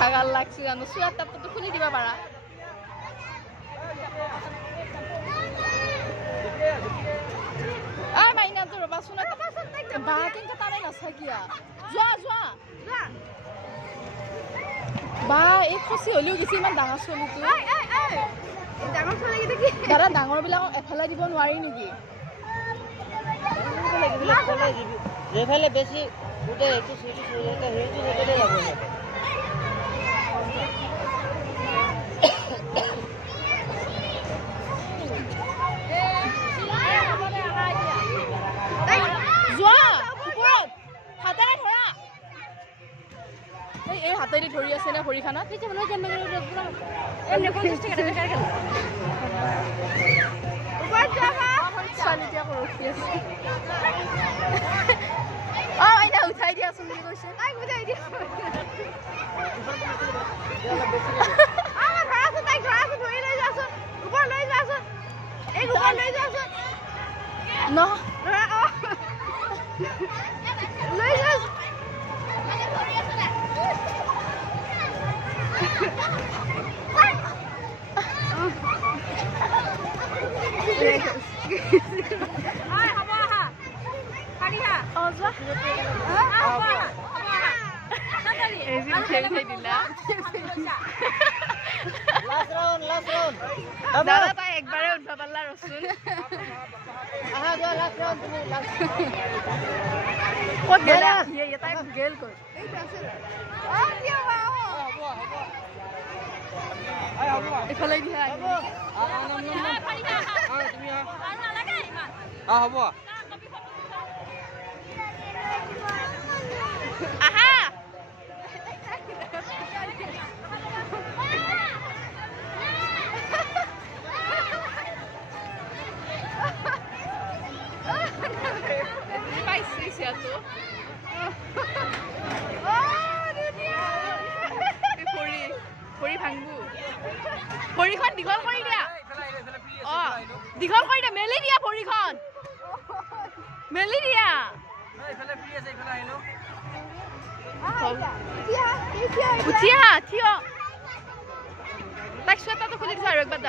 ভাগাল লাগছে জানো চুৱেটাৰটো খুলি দিব পাৰা আই মাইনাটো ৰবাচোন বা কিন্তু তাৰে নাচাকিয়া যোৱা যোৱা বা এই খচি হ'লেও গেছি ইমান ডাঙৰ ছোৱালীটো ডাঙৰ ছোৱালী কি দাদা ডাঙৰ বিলাকক এফালে দিব নোৱাৰি নেকি যেফালে বেছি উঠে সেইটো চিৰি সেইটো সেইটোতে যাব এই হাতেদি ধৰি আছে না ভৰিখানত উঠাই দিয়াচোন বুলি কৈছে দাদা তাই একবাৰে উঠবা পাৰলা ৰচোন ক'ত গেলা তাই গেল ক'ত এইফালে দিহা হ'ব আহা ভৰিখন দীঘল কৰি দিয়া দীঘল কৰি দিয়া মেলি দিয়া ভৰিখন মেলি দিয়া উঠিয়া থিয় তাইক চুৱেটাৰটো খুলি দিছা আৰু একবাৰ